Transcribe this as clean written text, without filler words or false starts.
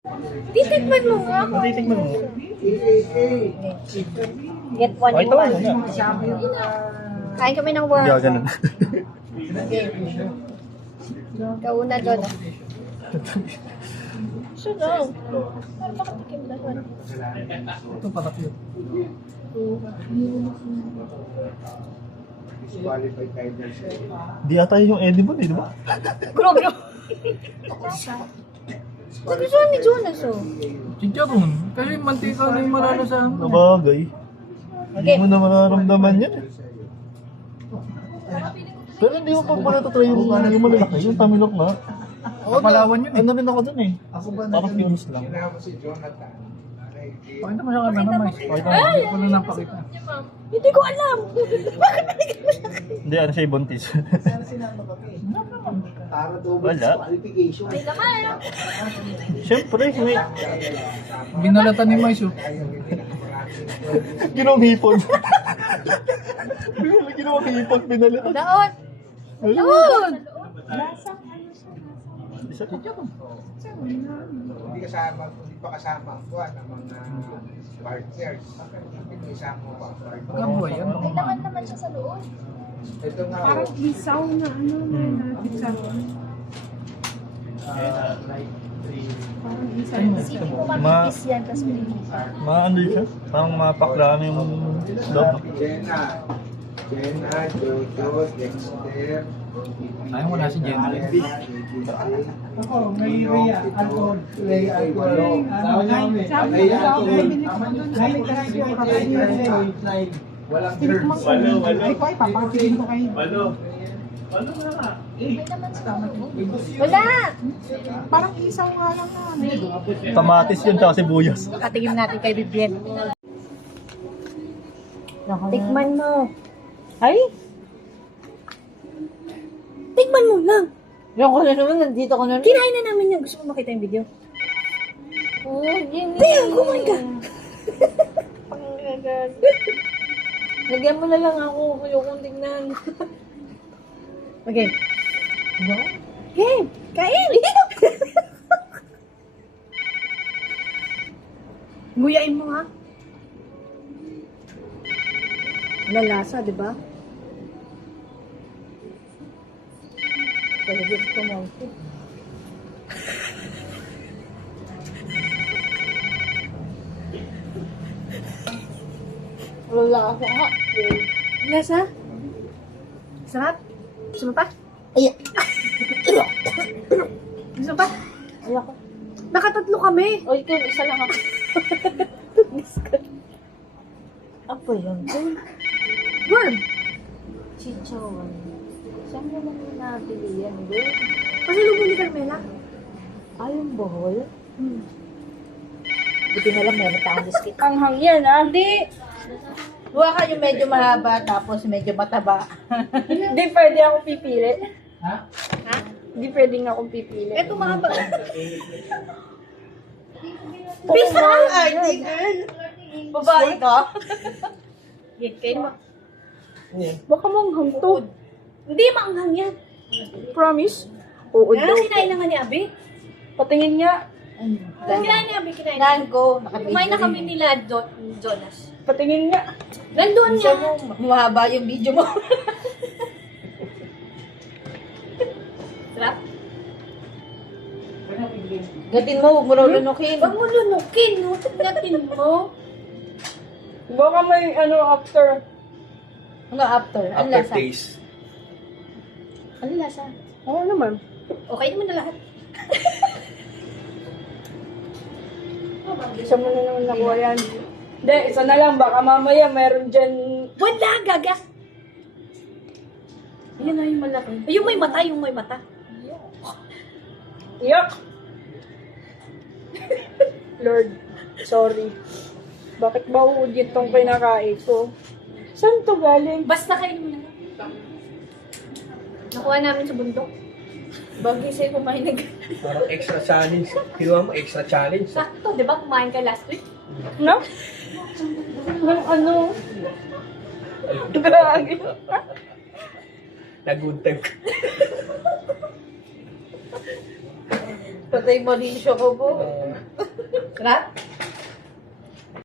Titikman mo nga. Matitikman mo. Get one Okay, in tawa one. mo na. Kain kami ng world. Hindi ganun. Kauna doon. So no. Para makatikim na doon. Ito patak yun. Di ata yung edible eh, di ba? Grabe. Sabi siya ni Jonas oh. Chicharon. Kasi mantika na yung malalasahan mo. Nabagay. Hindi Okay. mo na mararamdaman yan eh. Pero hindi mo pa pala tatry yung malalaki, yung tamilok nga. Kapalawan yun eh. Ano rin ako dun eh. Parang curious lang. Pakita mo siya kay Mama Mais. Hindi ko na napakita. Hindi ko alam. Hindi, ano siya buntis. Wala. Hindi naman. Siyempre, may Binalatan ni Mais oh. ginawang hipon. Ginawang hipon, binalik. Daon. Daon. Isa Hindi pa kasama ang buwan ng mga partners. Hindi isama mo ang partner. Kaboy yan. May laman naman siya sa loob. Ito nga, Parang isaw na ano na natin sa parang isaw na Isipin mo mapipis yan, tapos pinipis. ano siya? Parang mapaklaan yung loob. Jenna, Jojo, Dexter, Sayang wala si Jenna. Ako, may alcohol. May alcohol. sabi ko daw bibili ko doon sabi ko kasi yung kapatid Walang tinikman ko ay ko ay papakitin ko kayo May laman sa loob. Wala. parang isaw nga lang na Kamatis yun, tsaka sibuyas. Katingin natin kay Bibien. Tikman mo. Ay? Tikman mo lang. Yung ko na naman, nandito ko na naman. Kinain na namin yan. Gusto mo makita yung video? Oh, yun. Damn, kumain ka. Lagyan mo na lang ako. Ayokong tingnan. Okay. Okay, kain. Nguyain mo ha. Lalasa, di ba? Talagyan ko mo. Wala ako nga. Lasa? Sarap? Gusto mo pa? Ay, Gusto mo pa? ayoko. Nakatatlo kami. O, ikaw, isa lang ako. Apa yun? Worm. Chichawan. Saan mo naman nabili yan, girl? Pasalubong ni Carmela. Ay, yung bohol? Hmm. Buti na lang meron tayong biscuit. Ang hangyan ha? Hindi. Huwag ka yung medyo mahaba tapos medyo mataba. Hindi pwede akong pipili. Ha? Hindi pwedeng akong pipili. Ito mahaba. Pisa! Ay, di girl. Babae ka? Yan, kayo naman. Baka manghang to. Hindi, maanghang yan. Promise? Oo daw. Kinain na nga ni Abi. Patingin niya. Kinain ni Abi, kinain na. Nan ko. Kumain na kami nila, Jonas. patingin niya Nandun Gusto niya. mo, mahaba yung video mo. Sarap. Gatin mo, huwag mo lulunukin. Huwag mo lunukin, no? Tignatin mo. baka may ano after Ano after? Ano lasa? aftertaste. Ano lasa? oo naman Okay naman na lahat. isa mo na naman nakuha yan hindi isa na lang baka mamaya meron dyan Wala, gaga. Yan na yung malaki. Ay, yung may mata, yung may mata. yak Lord sorry bakit ba uudit tong kinakain ko saan to galing Basta kayo mo na. Nakuha namin sa bundok. Bagay sa'yo kumain ng Parang extra challenge. Kinuha mo extra challenge. Sakto, di ba? Kumain ka last week? no ano grabe Nag-good time ka. Patay mo din siya ko po. Sarap?